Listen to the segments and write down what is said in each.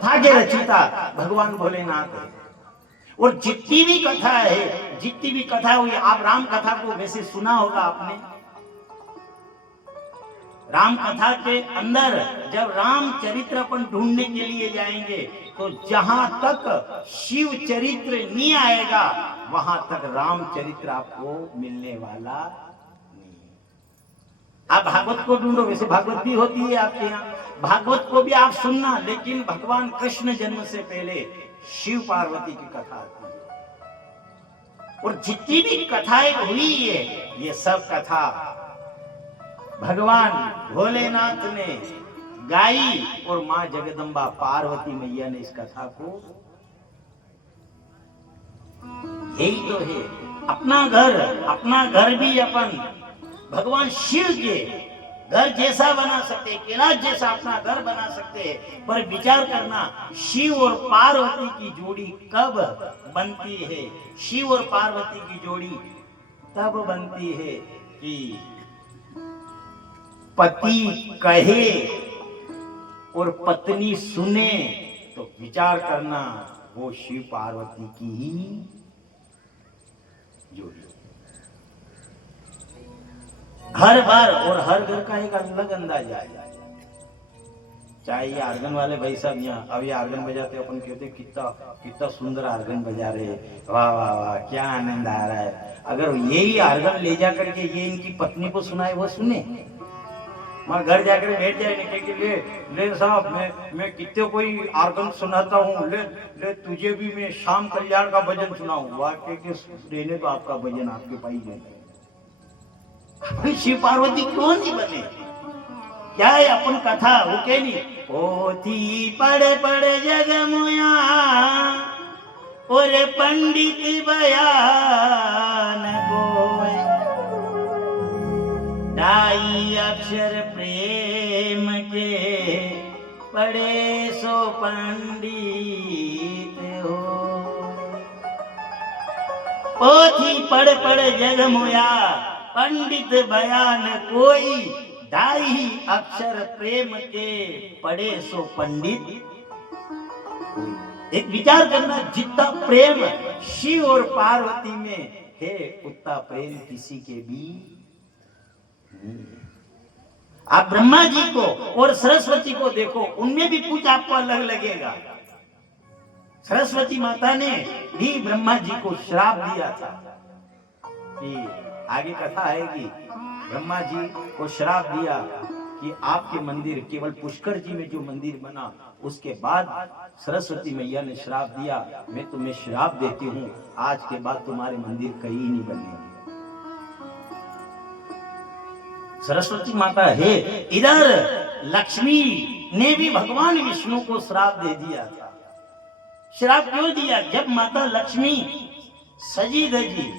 कथा के रचिता भगवान भोलेनाथ है। और जितनी भी कथा है, जितनी भी कथा हुई, आप राम कथा को वैसे सुना होगा आपने। राम कथा के अंदर जब राम चरित्र अपन ढूंढने के लिए जाएंगे तो जहां तक शिव चरित्र नहीं आएगा वहां तक राम चरित्र आपको मिलने वाला नहीं। आप भागवत को ढूंढो, वैसे भागवत भी होती है आपके यहाँ, भागवत को भी आप सुनना, लेकिन भगवान कृष्ण जन्म से पहले शिव पार्वती की कथा आती है। और जितनी भी कथाएं हुई है ये सब कथा भगवान भोलेनाथ ने गाई और मां जगदम्बा पार्वती मैया ने इस कथा को, यही तो है अपना घर भी अपन भगवान शिव के घर जैसा बना सकते, कैलाश जैसा अपना घर बना सकते हैं। पर विचार करना, शिव और पार्वती की जोड़ी कब बनती है? शिव और पार्वती की जोड़ी तब बनती है कि पति कहे और पत्नी सुने। तो विचार करना, वो शिव पार्वती की ही जोड़ी। हर बार और हर घर का एक अलग अंदाजा है। चाहे ये आर्गन वाले भाई साहब यहाँ अब ये आर्गन बजाते अपन कहते कितना सुंदर आर्गन बजा रहे, वाह वाह वाह क्या आनंद आ रहा है। अगर यही आर्गन ले जा करके ये इनकी पत्नी को सुनाए, वो सुने, मैं घर जाकर बैठ जाए निकल के ले साहब मैं कितने कोई आर्गन सुनाता हूँ, ले तुझे भी मैं शाम कल्याण का भजन सुनाऊं। वाक्य के देने तो आपका भजन आपके पाई जाए। शिव पार्वती क्यों नहीं बने? क्या है अपन कथा वो के नहीं, पोथी पढ़े पढ़े जग मुया और पंडित बयान गोय, ढाई अक्षर प्रेम के पढ़े सो पंडित हो। पोथी पढ़ पढ़ जग मुया पंडित बयान कोई, ढाई अक्षर प्रेम के पढ़े सो पंडित। एक विचार करना, जितना प्रेम शिव और पार्वती में है उतना प्रेम किसी के भी नहीं। आप ब्रह्मा जी को और सरस्वती को देखो, उनमें भी कुछ आपको अलग लगेगा। सरस्वती माता ने भी ब्रह्मा जी को श्राप दिया था कि आगे कथा है कि ब्रह्मा जी को श्राप दिया कि आपके मंदिर केवल पुष्कर जी में जो मंदिर बना, उसके बाद सरस्वती मैया ने श्राप दिया, मैं तुम्हें श्राप देती हूँ, आज के बाद तुम्हारे मंदिर कहीं नहीं बनेंगे। सरस्वती माता है। इधर लक्ष्मी ने भी भगवान विष्णु को श्राप दे दिया था। श्राप क्यों दिया? जब माता लक्ष्मी सजी धजी,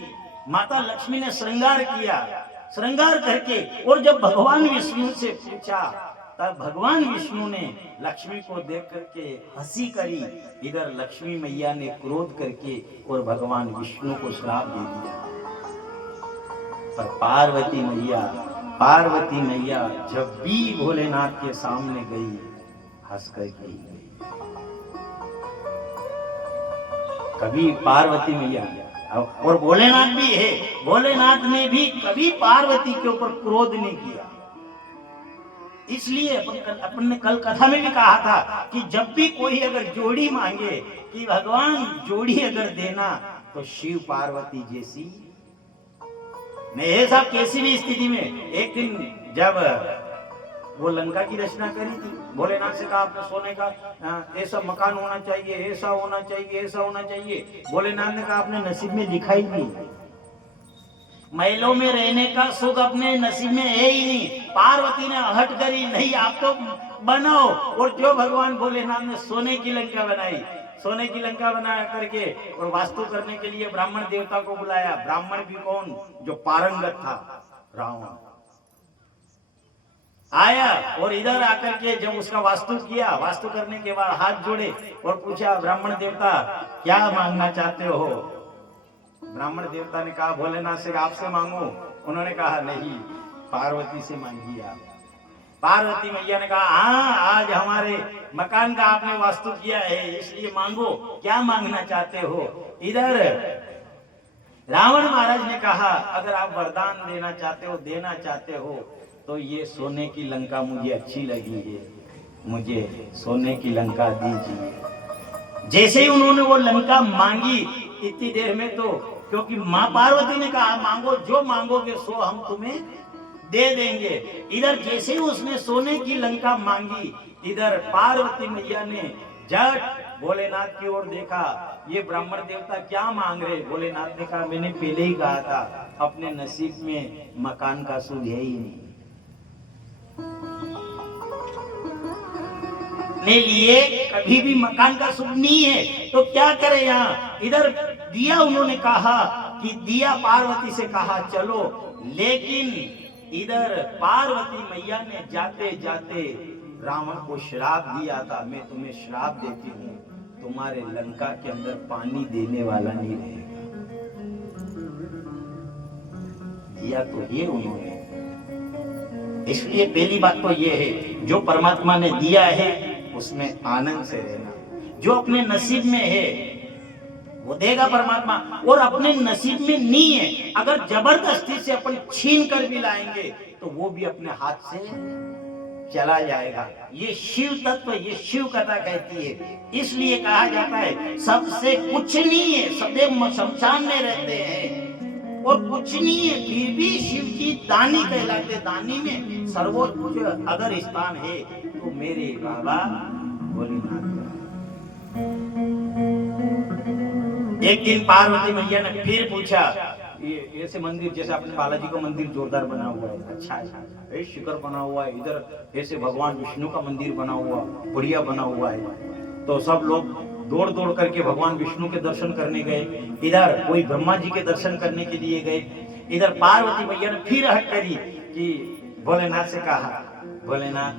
माता लक्ष्मी ने श्रृंगार किया, श्रृंगार करके, और जब भगवान विष्णु से पूछा तब भगवान विष्णु ने लक्ष्मी को देख करके हंसी करी। इधर लक्ष्मी मैया ने क्रोध करके और भगवान विष्णु को श्राप दे दिया। पर पार्वती मैया जब भी भोलेनाथ के सामने गई, हंस करके गई। कभी पार्वती मैया और भोलेनाथ भी है, भोलेनाथ ने भी कभी पार्वती के ऊपर क्रोध नहीं किया। इसलिए अपन ने कल कथा में भी कहा था कि जब भी कोई अगर जोड़ी मांगे कि भगवान जोड़ी अगर देना तो शिव पार्वती जैसी नहीं। साहब कैसी भी स्थिति में, एक दिन जब वो लंका की रचना करी थी, भोलेनाथ से कहा आपने सोने का ऐसा मकान होना चाहिए, ऐसा होना चाहिए, ऐसा होना चाहिए। भोलेनाथ ने कहा आपने नसीब में लिखा ही नहीं, महलों में रहने का सुख अपने नसीब में है ही नहीं। पार्वती ने हट करी, नहीं आप तो बनाओ। और जो भगवान भोलेनाथ ने सोने की लंका बनाई, सोने की लंका बना करके और वास्तु करने के लिए ब्राह्मण देवता को बुलाया। ब्राह्मण भी कौन? जो पारंगत था, रावण आया और इधर आकर के जब उसका वास्तु किया, वास्तु करने के बाद हाथ जोड़े और पूछा ब्राह्मण देवता क्या मांगना चाहते हो? ब्राह्मण देवता ने कहा भोलेनाथ से आपसे मांगू। उन्होंने कहा नहीं, पार्वती से मांगिए आप। पार्वती मैया ने कहा हाँ, आज हमारे मकान का आपने वास्तु किया है, इसलिए मांगो, क्या मांगना चाहते हो। इधर रावण महाराज ने कहा अगर आप वरदान देना चाहते हो तो ये सोने की लंका मुझे अच्छी लगी है, मुझे सोने की लंका दीजिए। जैसे ही उन्होंने वो लंका मांगी, इतनी देर में तो, क्योंकि माँ पार्वती ने कहा मांगो, जो मांगोगे सो हम तुम्हें दे देंगे। इधर जैसे ही उसने सोने की लंका मांगी, इधर पार्वती मैया ने जट भोलेनाथ की ओर देखा, ये ब्राह्मण देवता क्या मांग रहे। भोलेनाथ ने कहा मैंने पहले ही कहा था अपने नसीब में मकान का सुख है ही नहीं, अपने लिए कभी भी मकान का सुख नहीं है, तो क्या करे यहाँ। इधर दिया, उन्होंने कहा कि दिया पार्वती से कहा चलो, लेकिन इधर पार्वती मैया ने जाते जाते रावण को श्राप दिया था, मैं तुम्हें श्राप देती हूँ, तुम्हारे लंका के अंदर पानी देने वाला नहीं रहेगा। दिया तो ये उन्होंने, इसलिए पहली बात तो ये है जो परमात्मा ने दिया है उसमें आनंद से रहना, जो अपने नसीब में है वो देगा परमात्मा, और अपने नसीब में नहीं है अगर जबरदस्ती से अपन छीन कर भी लाएंगे तो वो भी अपने हाथ से चला जाएगा। ये शिव तत्व, ये शिव कथा कहती है। इसलिए कहा जाता है सबसे कुछ नहीं है, सदैव शमशान में रहते हैं और कुछ नहीं है, फिर भी शिव जी दानी कहलाते। दानी में सर्वोच्च अगर स्थान है तो मेरे बाबा भोलेनाथ। एक दिन पार्वती मैया ने फिर पूछा, ये ऐसे मंदिर जैसे अपने बालाजी का मंदिर जोरदार बना हुआ है, अच्छा है, शिखर बना हुआ है, इधर ऐसे भगवान विष्णु का मंदिर बना हुआ, बढ़िया बना हुआ है। तो सब लोग दौड़ दौड़ करके भगवान विष्णु के दर्शन करने गए, इधर कोई ब्रह्मा जी के दर्शन करने के लिए गए। इधर पार्वती मैया ने फिर हट करी कि भोलेनाथ से कहा, भोलेनाथ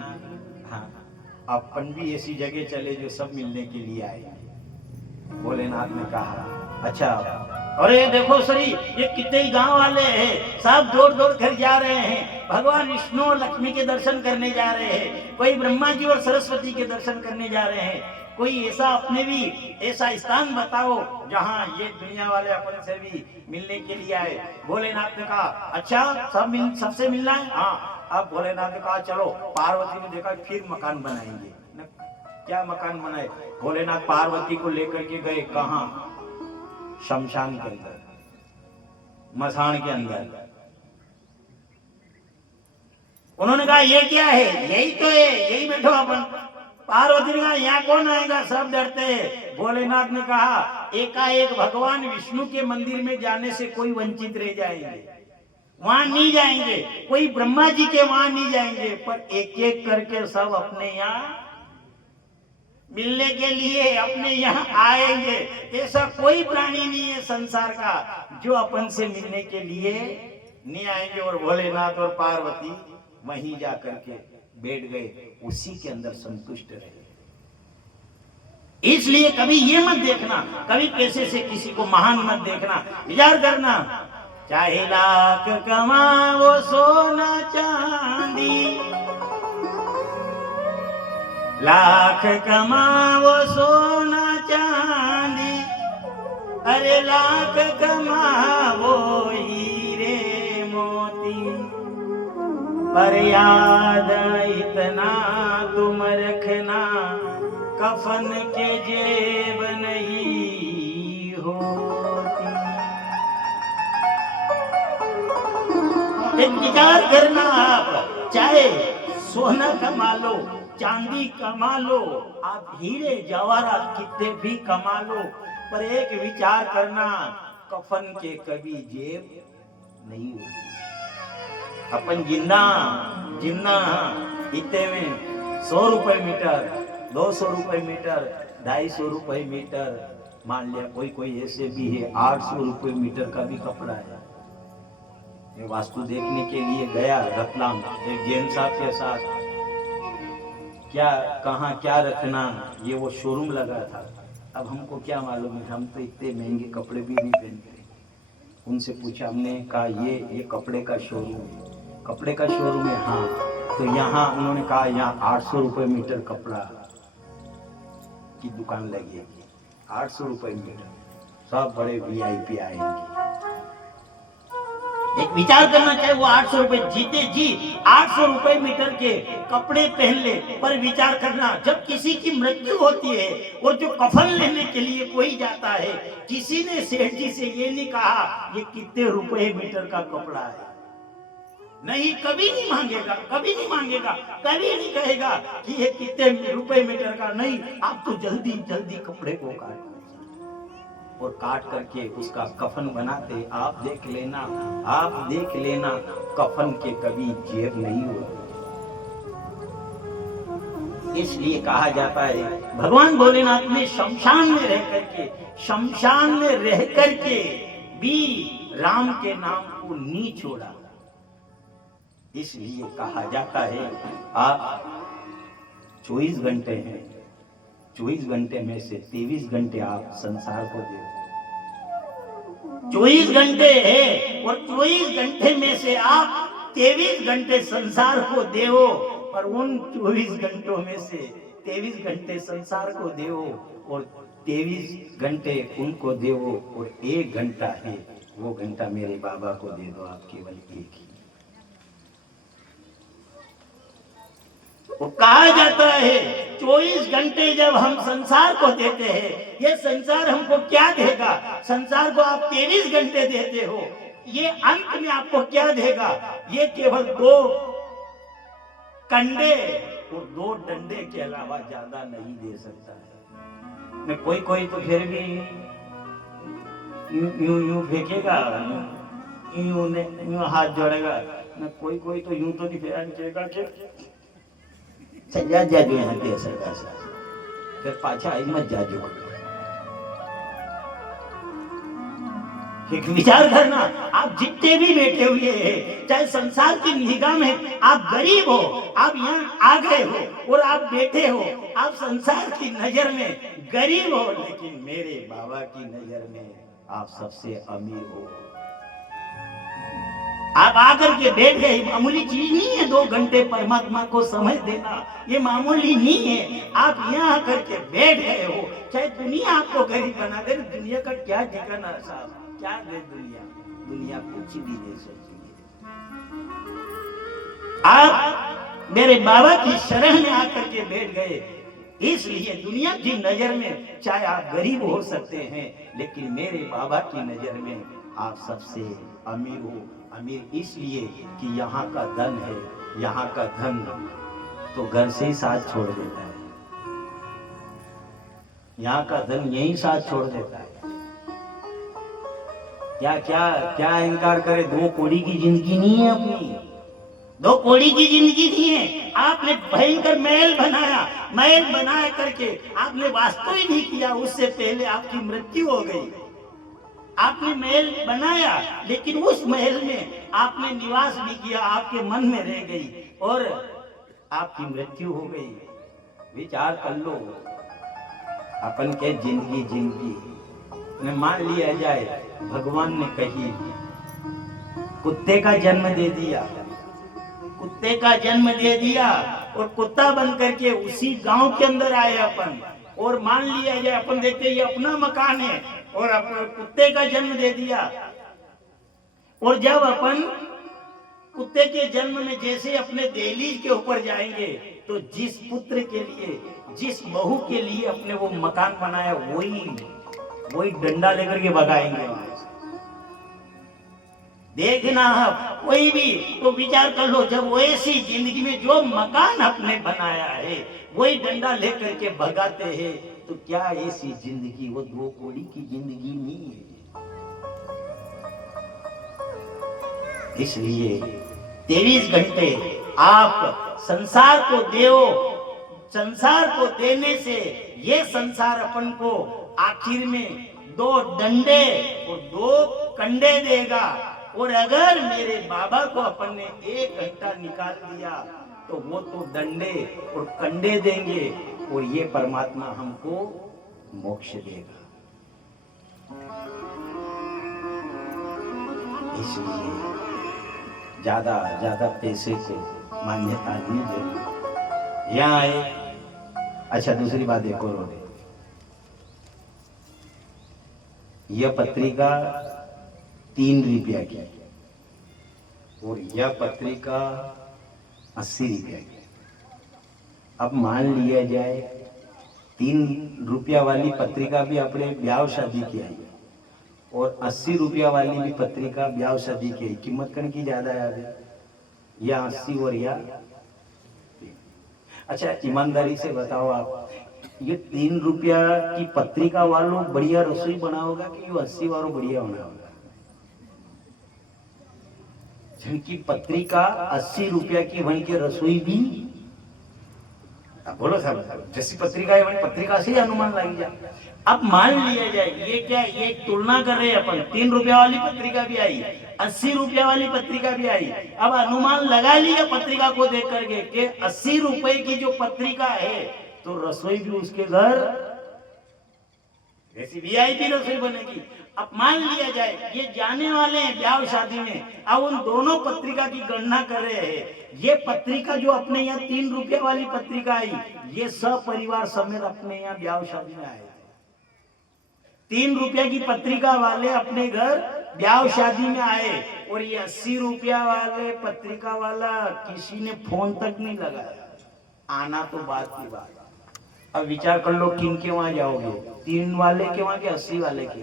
हाँ अपन भी ऐसी जगह चले जो सब मिलने के लिए आए। भोलेनाथ ने कहा अच्छा, अरे देखो सरी, ये कितने गांव वाले हैं, सब दौड़ दौड़ कर जा रहे हैं, भगवान विष्णु और लक्ष्मी के दर्शन करने जा रहे हैं, कोई ब्रह्मा जी और सरस्वती के दर्शन करने जा रहे हैं, कोई ऐसा अपने भी ऐसा स्थान बताओ जहां ये दुनिया वाले अपने से भी मिलने के लिए आए। भोलेनाथ ने कहा अच्छा, सबसे मिलना है। हाँ, अब भोलेनाथ ने कहा चलो। पार्वती ने देखा फिर मकान बनाएंगे, क्या मकान बनाए। भोलेनाथ पार्वती को लेकर के गए, कहां, शमशान के अंदर, मसान के अंदर। उन्होंने कहा ये क्या है, यही तो है, यही बैठो अपन। पार्वती ने कहा यहाँ कौन आएगा, सब डरते हैं। भोलेनाथ ने कहा एकाएक भगवान विष्णु के मंदिर में जाने से कोई वंचित रह जाएंगे, वहां नहीं जाएंगे, कोई ब्रह्मा जी के वहां नहीं जाएंगे, पर एक एक करके सब अपने यहाँ मिलने के लिए अपने यहाँ आएंगे। ऐसा कोई प्राणी नहीं है संसार का जो अपन से मिलने के लिए नहीं आएंगे। और भोलेनाथ और पार्वती वहीं जा करके बैठ गए, उसी के अंदर संतुष्ट रहे। इसलिए कभी ये मत देखना, कभी पैसे से किसी को महान मत देखना। विचार करना, चाहे लाख कमाओ सोना चांदी, लाख कमाओ सोना चांदी, अरे लाख कमाओ हीरे मोती, पर याद इतना तुम रखना, कफन के जेब नहीं होती। एक विचार करना, आप चाहे सोना कमा लो, चांदी कमा लो, आप हीरे जवाहरात कितने भी कमा लो, पर एक विचार करना, कफन के कभी जेब नहीं होती। अपन जिंदा जिंदा इतने में 100 रुपए मीटर, 200 रुपए मीटर, 250 रुपए मीटर, मान लिया कोई कोई ऐसे भी है 800 रुपए मीटर का भी कपड़ा है। मैं वास्तु देखने के लिए गया रतलाम, एक जैन साहब के साथ, क्या कहाँ क्या रखना, ये वो शोरूम लगा था। अब हमको क्या मालूम है, हम तो इतने महंगे कपड़े भी नहीं पहनते। उनसे पूछा, हमने कहा ये कपड़े का शोरूम है। कपड़े का शोरूम है, हाँ। तो यहाँ उन्होंने कहा यहाँ 800 रुपए मीटर कपड़ा की दुकान लगेगी, 800 रुपए मीटर, सब बड़े वीआईपी आएंगे। एक विचार करना चाहिए, वो 800 रुपए जीते जी 800 रुपए मीटर के कपड़े पहन ले, पर विचार करना जब किसी की मृत्यु होती है और जो कफन लेने के लिए कोई जाता है, किसी ने सेठ जी से ये नहीं कहा ये कितने रुपए मीटर का कपड़ा है, नहीं, कभी नहीं मांगेगा, कभी नहीं मांगेगा, कभी नहीं कहेगा कि ये कितने रुपए मीटर का, नहीं, आप तो जल्दी जल्दी कपड़े को काट और काट करके उसका कफन बनाते। आप देख लेना, आप देख लेना, कफन के कभी जेब नहीं होती। इसलिए कहा जाता है भगवान भोलेनाथ ने शमशान में रह करके, शमशान में रह करके भी राम के नाम को नहीं छोड़ा। इसलिए कहा जाता है आप 24 घंटे हैं, 24 घंटे में से 23 घंटे आप संसार को दो। 24 घंटे है और 24 घंटे में से आप 23 घंटे संसार को देवो, और उन 24 घंटों में से 23 घंटे संसार को देवो और 23 घंटे उनको देवो, और 1 घंटा है वो घंटा मेरे बाबा को दे दो, आप केवल एक ही। वो कहा जाता है 24 घंटे जब हम संसार को देते हैं, ये संसार हमको क्या देगा? संसार को आप 23 घंटे देते हो, ये अंत में आपको क्या देगा? ये केवल 2 कंडे और 2 डंडे के अलावा ज्यादा नहीं दे सकता है। मैं कोई तो फिर भी यूं फेंकेगा, यूं हाथ जोड़ेगा, मैं कोई तो यूं तो नहीं फेंकेगा कि जाजू यहाँ दे सकता, फिर पाछा आई मत जाजू। एक विचार करना, आप जितने भी बैठे हुए हैं, चाहे संसार की निगाह में आप गरीब हो, आप यहाँ आ गए हो और आप बैठे हो, आप संसार की नजर में गरीब हो, लेकिन मेरे बाबा की नजर में आप सबसे अमीर हो। आप आकर के बैठ गए, मामूली चीज नहीं है 2 घंटे परमात्मा को समय देना, ये मामूली नहीं है। आप यहाँ आकर के बैठ गए हो, चाहे दुनिया आपको गरीब बना दे, दुनिया का क्या ठिकाना साहब, क्या दे दुनिया? दुनिया कुछ भी दे सकती है। आप मेरे बाबा की शरण में आकर के बैठ गए, इसलिए दुनिया की नजर में चाहे आप गरीब हो सकते हैं, लेकिन मेरे बाबा की नजर में आप सबसे अमीर हो। अमीर इसलिए कि यहाँ का धन है, यहाँ का धन तो घर से ही साथ छोड़ देता है, यहाँ का धन यही साथ छोड़ देता है। क्या क्या क्या इनकार करे, 2 कौड़ी की जिंदगी नहीं है अपनी, 2 कौड़ी की जिंदगी नहीं है। आपने भयंकर महल बनाया, महल बनाया करके आपने वास्तव ही नहीं किया, उससे पहले आपकी मृत्यु हो गई। आपने महल बनाया, लेकिन उस महल में आपने निवास भी किया, आपके मन में रह गई और आपकी मृत्यु हो गई। विचार कर लो, अपन के जिंदगी मान लिया जाए भगवान ने कही कुत्ते का जन्म दे दिया, कुत्ते का जन्म दे दिया और कुत्ता बन करके उसी गांव के अंदर आए अपन, और मान लिया जाए अपन देखते ये अपना मकान है और अपन कुत्ते का जन्म दे दिया। और जब अपन कुत्ते के जन्म में जैसे अपने दहलीज के ऊपर जाएंगे, तो जिस पुत्र के लिए, जिस बहू के लिए अपने वो मकान बनाया, वही डंडा लेकर के भगाएंगे वहां से। देखना कोई भी तो विचार कर लो, जब वैसी जिंदगी में जो मकान अपने बनाया है वही डंडा लेकर के भगाते हैं, तो क्या ऐसी जिंदगी वो 2 कौड़ी की जिंदगी नहीं है? इसलिए 23 घंटे आप संसार को देओ, संसार को देने से ये संसार अपन को आखिर में 2 डंडे और 2 कंडे देगा। और अगर मेरे बाबा को अपन ने 1 घंटा निकाल दिया, तो वो तो डंडे और कंडे देंगे और ये परमात्मा हमको मोक्ष देगा। इसलिए ज्यादा पैसे को मान्यता दी जरूर। यहाँ आए। अच्छा, दूसरी बात एक और हो गई, यह पत्रिका 3 रुपया की और यह पत्रिका 80 रुपया की। अब मान लिया जाए 3 रुपया वाली पत्रिका भी अपने ब्याह शादी की आई और 80 रुपया वाली भी पत्रिका ब्याह शादी की आई, कीमत कन की ज्यादा है अभी, या 80 और या। अच्छा, ईमानदारी से बताओ आप, ये 3 रुपया की पत्रिका वालों बढ़िया रसोई बनाओगा कि ये 80 वालों बढ़िया बनाओगा? जिनकी पत्रिका 80 रुपया की वहीं के रसोई भी, बोलो साहब, जैसी पत्रिका है वही पत्रिका से ही अनुमान लग जाए। अब मान लिया जाए ये क्या, ये तुलना कर रहे हैं अपन, 3 रुपया वाली पत्रिका भी आई, 80 रुपया वाली पत्रिका भी आई। अब अनुमान लगा लिया पत्रिका को देख करके कि 80 रुपए की जो पत्रिका है तो रसोई भी उसके घर ऐसी वीआईपी रसोई बनेगी। अब मान लिया जाए ये जाने वाले हैं ब्याह शादी में, अब उन दोनों पत्रिका की गणना कर रहे हैं। ये पत्रिका जो अपने यहाँ 3 रुपया वाली पत्रिका आई, ये सब परिवार समेत अपने यहाँ ब्याह शादी में आए। 3 रुपया की पत्रिका वाले अपने घर ब्याह शादी में आए और ये 80 रुपया वाले पत्रिका वाला किसी ने फोन तक नहीं लगाया, आना तो बात की बात। अब विचार कर लो किन के वहां जाओगे, 3 वाले के वहां के 80 वाले के?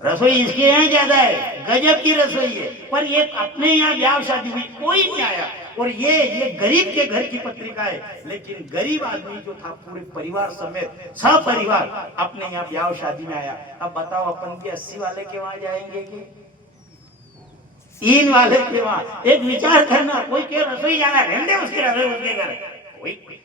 रसोई इसके यहाँ ज्यादा है, गजब की रसोई है, पर ये अपने यहाँ ब्याह शादी में कोई नहीं आया। और ये गरीब के घर की पत्रिका है, लेकिन गरीब आदमी जो था पूरे परिवार समेत सब परिवार अपने यहाँ ब्याह शादी में आया। अब बताओ अपन भी 80 वाले के वहां जाएंगे कि 3 वाले के वहां? एक विचार करना, कोई के रसोई जाना, रहने उसके रसोई उसके घर,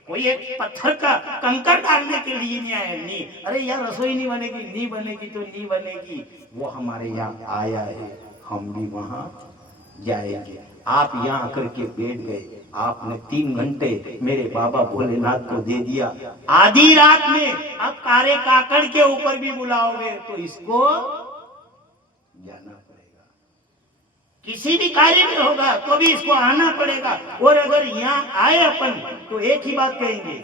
कोई एक पत्थर का कंकर डालने के लिए नहीं आया। नहीं, अरे यार रसोई नहीं बनेगी, नहीं बनेगी तो नहीं बनेगी, वो हमारे यहाँ आया है, हम भी वहां जाएंगे। आप यहाँ आकर के बैठ गए, आपने 3 घंटे मेरे बाबा भोलेनाथ को दे दिया, आधी रात में अब कारे काकड़ के ऊपर भी बुलाओगे तो इसको जाना पड़ेगा। किसी भी कार्य में होगा तो भी इसको आना पड़ेगा। और अगर यहाँ आए अपन तो एक ही बात कहेंगे,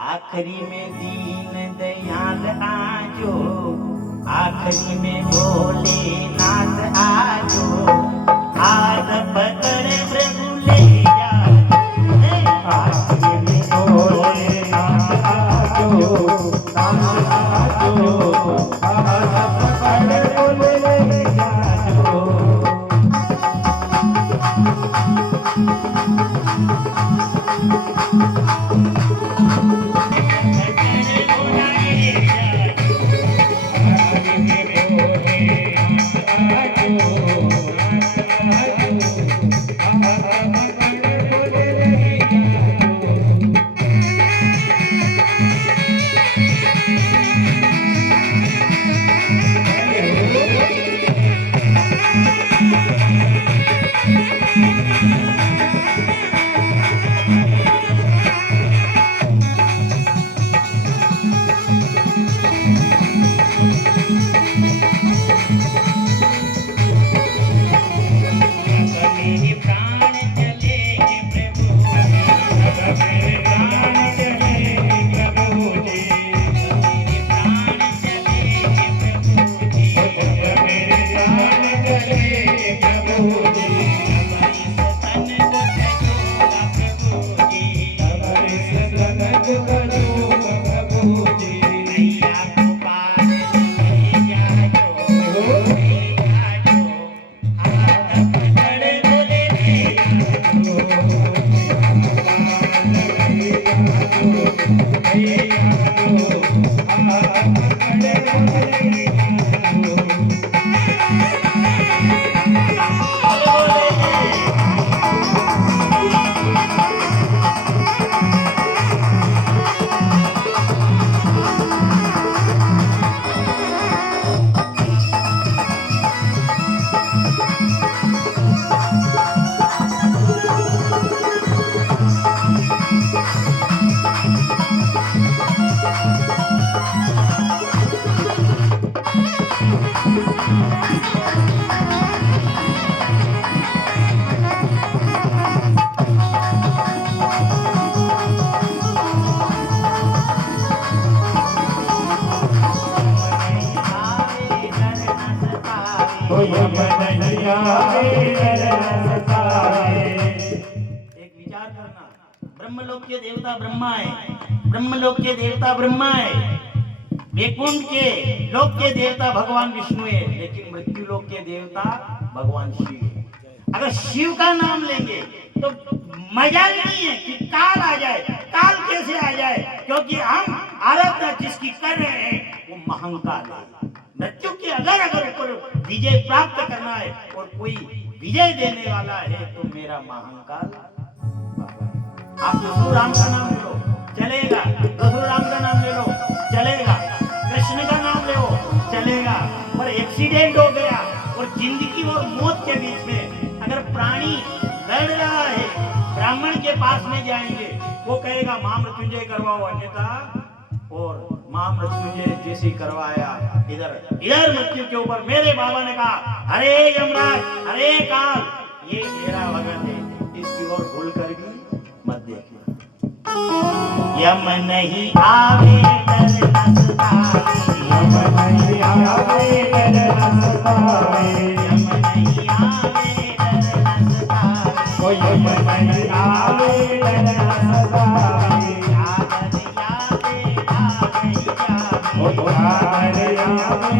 आखिरी में दीन दयाल आजो, आखिरी में भोलेनाथ आजो, हाथ पकड़ प्रभु ले जा, आखिरी में भोलेनाथ आजो, नाथ आजो, हाथ पकड़ प्रभु ले जाजो। लोक के देवता ब्रह्मा है, ब्रह्मलोक के देवता ब्रह्मा है, वैकुंठ के लोक के देवता भगवान विष्णु है, लेकिन मृत्यु लोक के देवता भगवान शिव है। अगर शिव का नाम लेंगे तो मजा नहीं है कि काल आ जाए। काल कैसे आ जाए? क्योंकि हम आराधना जिसकी कर रहे हैं वो महंकाल है। मृत्यु के अगर ऊपर विजय प्राप्त करना है और कोई विजय देने वाला है तो मेरा महंकाल बाबा है। आप रसूल राम का नाम ले लो चलेगा, रसूल राम का नाम ले लो चलेगा, कृष्ण का नाम ले लो चलेगा, पर एक्सीडेंट हो गया और जिंदगी और मौत के बीच में अगर प्राणी लड़ रहा है, ब्राह्मण के पास में जाएंगे, वो कहेगा महामृत्युंजय करवाओ, अन्यथा और महामृत्युंजय जैसे करवाया इधर मृत्यु के ऊपर मेरे बाबा ने कहा अरे यमराज, अरे काल, ये मेरा भगत है, इसकी ओर भूल कर भी मत देखना। यम नहीं आवे डर न सतावे, यम नहीं आवे डर न सतावे, यम नहीं आवे डर न सतावे, ओ यम नहीं आवे डर न सतावे, याद याद याद ओ याद याद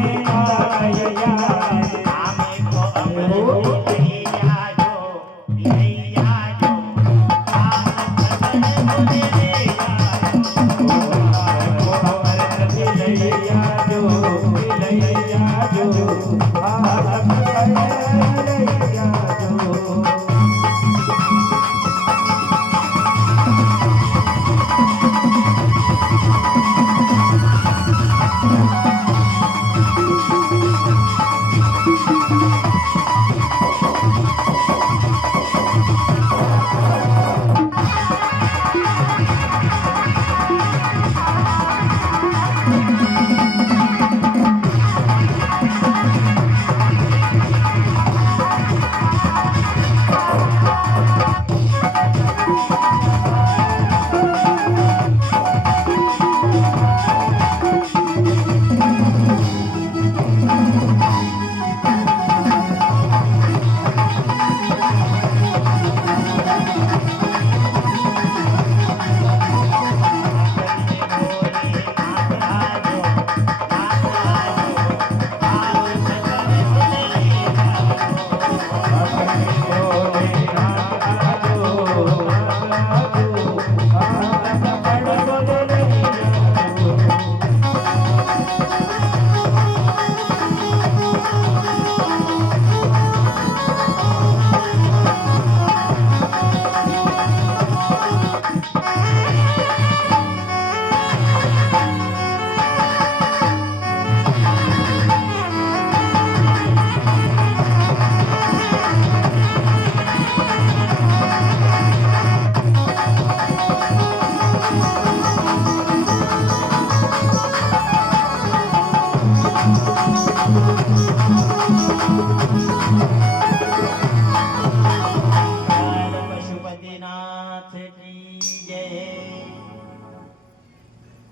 याद आमे को अमरो भैया जो भैया जो काम बोले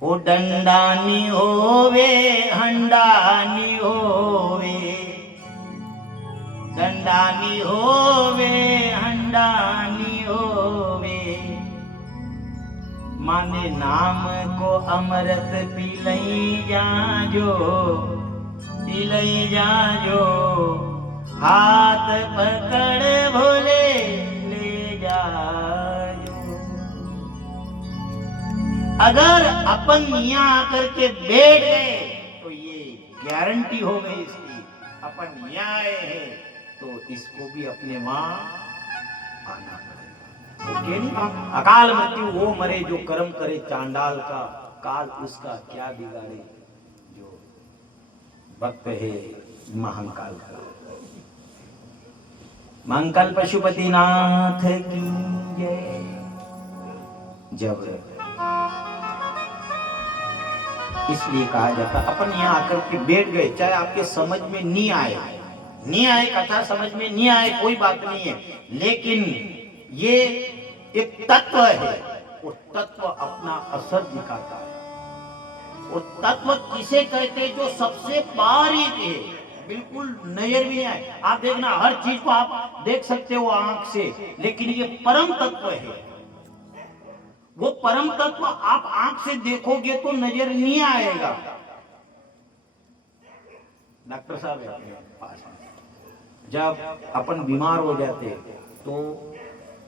ओ डंडानी होवे हंडानी होवे, डंडानी होवे हंडानी होवे, माने नाम को अमृत पी लई जाजो, पी लई जाजो, हाथ पकड़ भोले ले जाजो। अगर अपन यहाँ आकर के बैठ गए तो ये गारंटी हो गई इसकी, अपन यहाँ आए हैं तो इसको भी अपने वहां आना पड़ेगा। अकाल मृत्यु वो मरे जो कर्म करे चांडाल का, काल उसका क्या बिगाड़े जो भक्त है महाकाल का। महाकाल पशुपतिनाथ की जय। जब इसलिए कहा जाता अपन यहाँ आकर के बैठ गए, चाहे आपके समझ में नहीं आए कथा समझ में नहीं आए कोई बात नहीं है, लेकिन ये एक तत्व है, वो तत्व अपना असर दिखाता है। वो तत्व किसे कहते हैं? जो सबसे बारीक है, बिल्कुल नजर भी नहीं आए। आप देखना हर चीज को आप देख सकते हो आंख से, लेकिन ये परम तत्व है, वो परम तत्व आप आंख से देखोगे तो नजर नहीं आएगा। डॉक्टर साहब अपने पास जब अपन बीमार हो जाते तो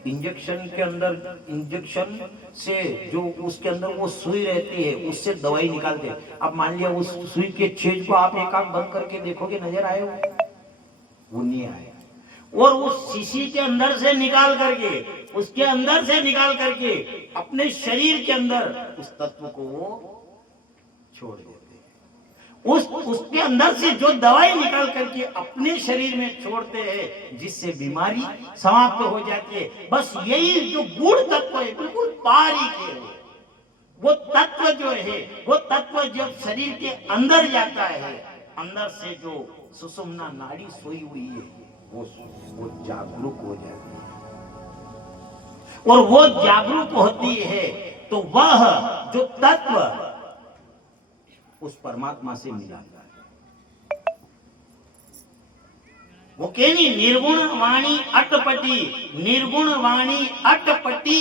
इंजेक्शन के अंदर, इंजेक्शन से जो उसके अंदर वो सुई रहती है उससे दवाई निकालते हैं। अब मान लिया उस सुई के छेद को आप एक आंख बंद करके देखोगे, नजर आएगा? वो नहीं आएगा। और उस शीशी के अंदर से निकाल करके, उसके अंदर से निकाल करके अपने शरीर के अंदर उस तत्व को छोड़ देते हैं। उसके अंदर से जो दवाई निकाल करके अपने शरीर में छोड़ते हैं, जिससे बीमारी समाप्त हो जाती है। बस यही जो गूढ़ तत्व है, बिल्कुल बारीक है, वो तत्व जो है, वो तत्व जब शरीर के अंदर जाता है, अंदर से जो सुषुम्ना नाड़ी सोई हुई है वो जागरूक हो जाती है। और वो जागरूक होती है तो वह जो तत्व उस परमात्मा से मिलाता है। वो कहनी निर्गुण वाणी अटपटी, निर्गुण वाणी अटपटी,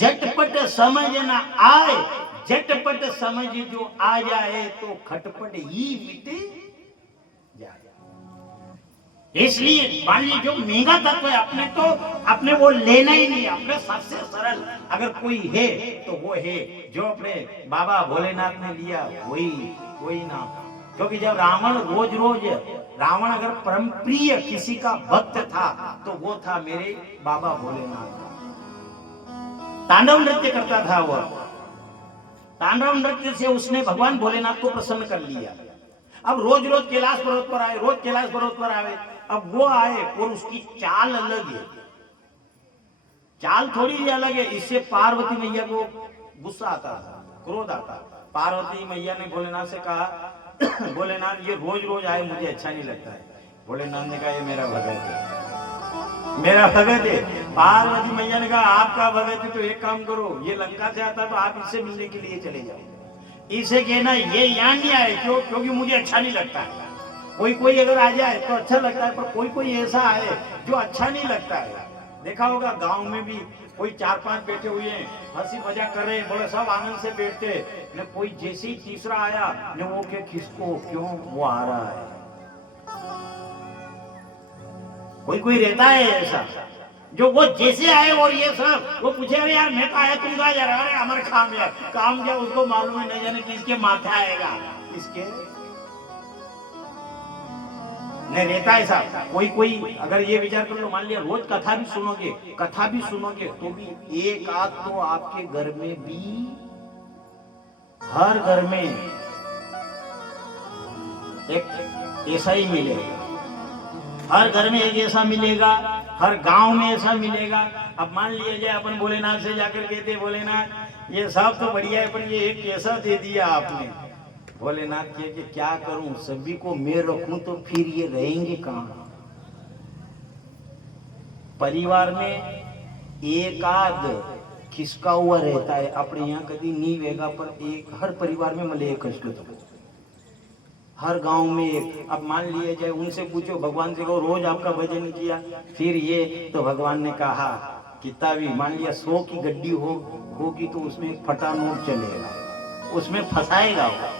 झटपट समझ न आए, झटपट समझ जो आ जाए तो खटपट ही मिटे जाए। इसलिए मान लीजिए जो महंगा तत्व है अपने वो लेना ही नहीं। अपने सबसे सरल अगर कोई है तो वो है जो अपने बाबा भोलेनाथ ने लिया, वही नाम। क्योंकि जब रावण अगर परम प्रिय किसी का भक्त था तो वो था मेरे बाबा भोलेनाथ। तांडव नृत्य करता था वो, तांडव नृत्य से उसने भगवान भोलेनाथ को प्रसन्न कर लिया। अब रोज कैलाश पर्वत पर आए, रोज कैलाश पर्वत पर आए। अब वो आए और उसकी चाल अलग है, चाल थोड़ी अलग है। इससे पार्वती मैया को गुस्सा आता था, क्रोध आता। पार्वती मैया ने भोलेनाथ से कहा, भोलेनाथ ये रोज आए मुझे अच्छा नहीं लगता है। भोलेनाथ ने कहा ये मेरा भगत है, मेरा भगत है। पार्वती मैया ने कहा आपका भगत है तो एक काम करो, ये लंका से आता तो आप इससे मिलने के लिए चले जाओ। इसे कहना ये यहाँ नहीं आए, क्यों? क्योंकि मुझे अच्छा नहीं लगता है। कोई अगर आ जाए तो अच्छा लगता है, पर कोई ऐसा आए जो अच्छा नहीं लगता है। देखा होगा गांव में भी कोई 4-5 बैठे हुए हैं, हंसी मजाक कर रहे हैं, बड़े सब आनंद से बैठते हैं। न कोई जैसे ही तीसरा आया न वो के किसको क्यों वो आ रहा है। कोई रहता है ऐसा जो वो जैसे आए और ये सब वो पूछे अरे यार मैं तो आया, तुम कहा जा रहा? अरे हमारे काम क्या उसको मालूम है, नहीं जाने किसके माथे आएगा, किसके नहीं रहता है साहब। कोई अगर ये विचार कर लो, मान लिया रोज कथा भी सुनोगे तो भी एक आध तो आपके घर में भी, हर घर में एक ऐसा ही मिलेगा, हर घर में एक ऐसा मिलेगा, हर गांव में ऐसा मिलेगा। अब मान लिया जाए अपन भोलेनाथ से जाकर कहते भोलेनाथ ये सब तो बढ़िया है पर ये एक कैसा दे दिया आपने। भोलेनाथ कहे कि क्या करूं, सभी को मैं रखूं तो फिर ये रहेंगे कहां। परिवार में एक आध खिसका हुआ रहता है, अपने यहाँ कभी नहीं रहेगा, पर एक हर परिवार में मले एक कष्ट तो हर गांव में एक। अब मान लिया जाए उनसे पूछो भगवान से को रोज आपका भजन किया फिर ये, तो भगवान ने कहा कितना भी मान लिया 100 की गड्डी होगी तो उसमें फटा नोट चलेगा, उसमें फंसाएगा वो।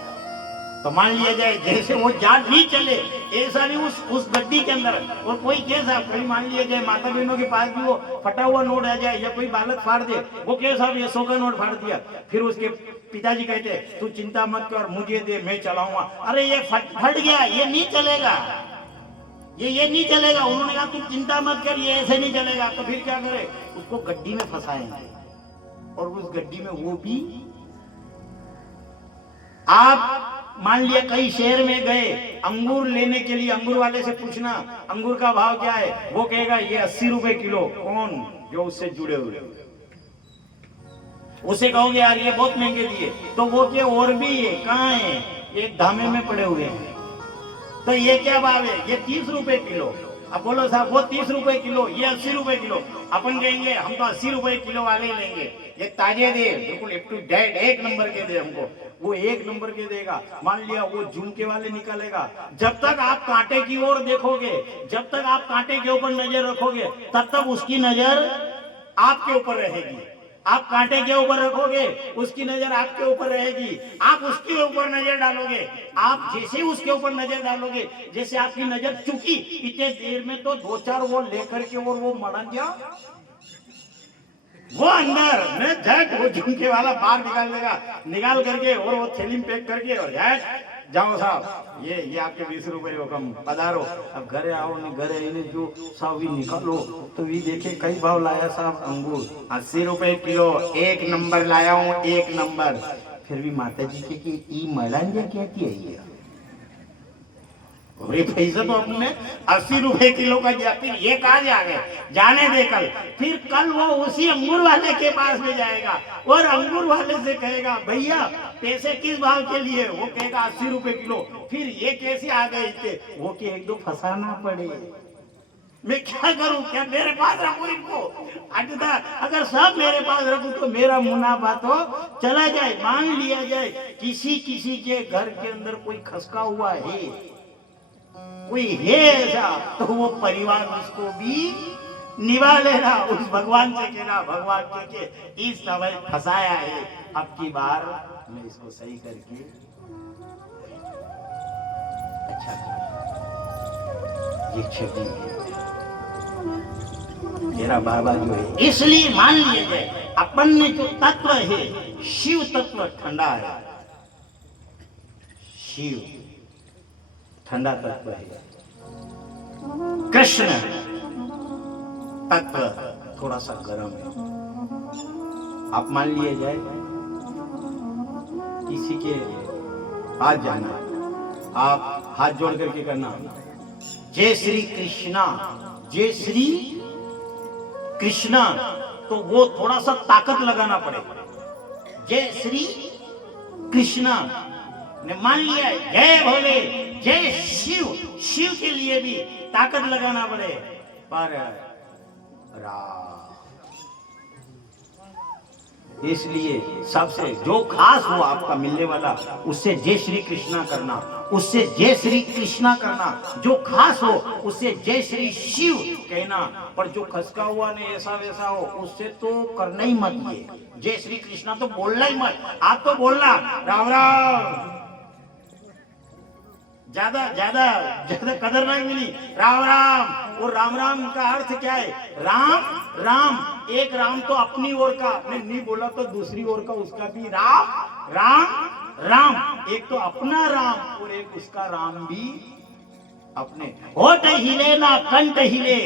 तो मान लिया जाए जैसे वो जान नहीं चले ऐसा भी उस गड्डी के अंदर। और कोई कैसा कोई मान लिया जाए माता बहनों के पास भी वो फटा हुआ नोट आ जाए या कोई बालक फाड़ दे, वो कैसा भी 100 का नोट फाड़ दिया, फिर उसके पिताजी कहते तू चिंता मत कर मुझे दे मैं चलाऊंगा। अरे ये फट गया, ये नहीं चलेगा, ये नहीं चलेगा। उन्होंने कहा तू चिंता मत कर ये ऐसे नहीं चलेगा। तो फिर क्या करे, उसको गड्डी में फंसाएंगे और उस गड्डी में वो भी। आप मान लिया कई शहर में गए अंगूर लेने के लिए, अंगूर वाले से पूछना अंगूर का भाव क्या है, वो कहेगा ये 80 रुपए किलो। कौन? जो उससे जुड़े हुए। उसे कहोगे यार ये बहुत महंगे दिए, तो वो क्या और भी है, कहाँ है, एक धामे में पड़े हुए हैं। तो ये क्या भाव है, ये 30 रुपए किलो। अब बोलो साहब वो 30 रुपए किलो, ये 80 रुपए किलो। अपन कहेंगे हम तो 80 रुपए किलो वाले लेंगे, ये ताजे दे, बिल्कुल अप टू डेट एक नंबर के दे हमको। वो एक नंबर के देगा। मान लिया वो झुमके वाले निकालेगा। जब तक आप कांटे की ओर देखोगे, जब तक आप कांटे के ऊपर नजर रखोगे, तब तक उसकी नजर आपके ऊपर रहेगी। आप कांटे के ऊपर रखोगे, उसकी नजर आपके ऊपर रहेगी, आप उसके ऊपर नजर डालोगे, आप जैसे उसके ऊपर नजर डालोगे, जैसे आपकी नजर चुकी, इतने देर में तो 2-4 वो लेकर के और वो मड़न गया, वो अंदर में झट वो झुमके वाला बाहर निकाल देगा, निकाल करके और वो थैली में पैक करके और झट जाओ साहब, ये आपके 20 रुपए हुक्म पधारो। अब घरे आओ ने घरे इन्हें जो साहब भी निकालो तो भी देखे कई भाव लाया साहब, अंगूर 80 रुपए किलो, 1 नंबर लाया हूँ, 1 नंबर। फिर भी माता जी के कि ई मलांजा कहती है ये पैसा तो अपने 80 रुपए किलो का दिया, फिर ये कहा जाएगा जाने दे कल, फिर कल वो उसी अंगूर वाले के पास में जाएगा और अंगूर वाले से कहेगा भैया पैसे किस भाव के लिए, वो कहेगा 80 रुपए किलो, फिर ये कैसे आ गए थे, वो कि एक दो फंसाना पड़े, मैं क्या करूं, क्या मेरे पास रखूं इनको, अगर सब मेरे पास रखूं तो मेरा मुनाफा तो चला जाए। मान लिया जाए किसी के घर के अंदर कोई खसका हुआ है, कोई है ऐसा, तो वो परिवार उसको भी निभा लेना, उस भगवान से कहना भगवान के इस समय फंसाया है, अब की बार मैं इसको सही करके अच्छा ये छवि है मेरा बाबा जो है। इसलिए मान लिए जाए अपन में जो तत्व है, शिव तत्व ठंडा है, शिव ठंडा तत्व है, कृष्ण तत्व थोड़ा सा गर्म है। आप मान लिए जाए किसी के पास जाना, आप हाथ जोड़ करके करना जय श्री कृष्णा, जय श्री कृष्णा, तो वो थोड़ा सा ताकत लगाना पड़ेगा। जय श्री कृष्णा ने मान लिया जय भोले, जय शिव, शिव के लिए भी ताकत लगाना पड़े, पर इसलिए सबसे जो खास हो आपका मिलने वाला, उससे जय श्री कृष्णा करना, उससे जय श्री कृष्णा करना, जो खास हो उससे जय श्री शिव कहना, पर जो खसका हुआ ने ऐसा वैसा हो उससे तो करना ही मत, ये जय श्री कृष्णा तो बोलना ही मत। आप तो बोलना राम राम, ज्यादा ज्यादा ज्यादा कदर नहीं मिली, राम राम। वो राम राम का अर्थ क्या है, राम राम, एक राम तो अपनी ओर का नहीं बोला तो दूसरी ओर का उसका भी राम राम राम, एक तो अपना राम और एक उसका राम भी अपने। होठ हिले ना कंठ हिले,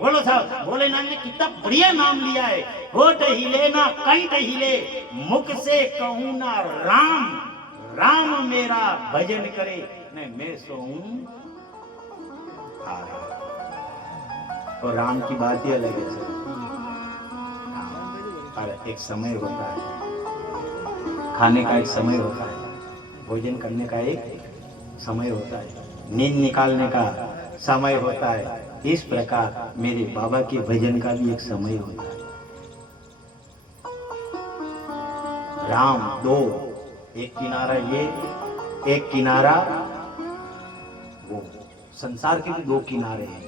बोलो साहब, भोलेनाथ ने कितना बढ़िया नाम लिया है, होठ हिले ना कंठ हिले, मुख से कहूं ना राम राम, मेरा भजन करे ने मैं सोऊं हारा। तो राम की बात ही अलग है सर, और एक समय होता है, खाने का एक समय होता है, भोजन करने का एक समय होता है, नींद निकालने का समय होता है। इस प्रकार मेरे बाबा के भजन का भी एक समय होता है। राम दो, एक किनारा ये, एक किनारा वो, संसार के भी दो किनारे हैं।